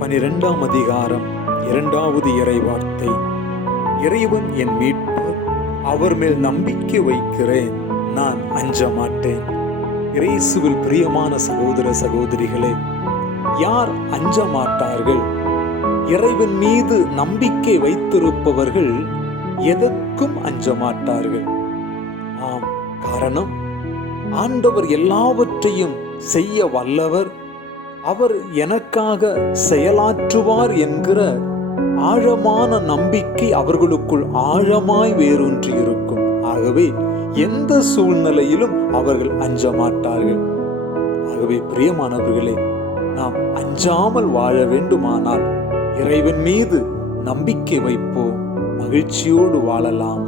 12ஆம் அதிகாரம் 2வது இறைவார்த்தை. இறைவன் என் மீட்பர், அவர் மேல் நம்பிக்கை வைக்கிறேன், நான் அஞ்ச மாட்டேன். இயேசுவில் பிரியமான சகோதர சகோதரிகளே, யார் அஞ்ச மாட்டார்கள்? இறைவன் மீது நம்பிக்கை வைத்திருப்பவர்கள் எதற்கும் அஞ்ச மாட்டார்கள். ஆம், காரணம், ஆண்டவர் எல்லாவற்றையும் செய்ய வல்லவர், அவர் எனக்காக செயலாற்றுவார் என்கிற ஆழமான நம்பிக்கை அவர்களுக்குள் ஆழமாய் வேரூன்றி இருக்கும். ஆகவே எந்த சூழ்நிலையிலும் அவர்கள் அஞ்ச மாட்டார்கள். ஆகவே பிரியமானவர்களே, நாம் அஞ்சாமல் வாழ வேண்டுமானால் இறைவன் மீது நம்பிக்கை வைப்போம், மகிழ்ச்சியோடு வாழலாம்.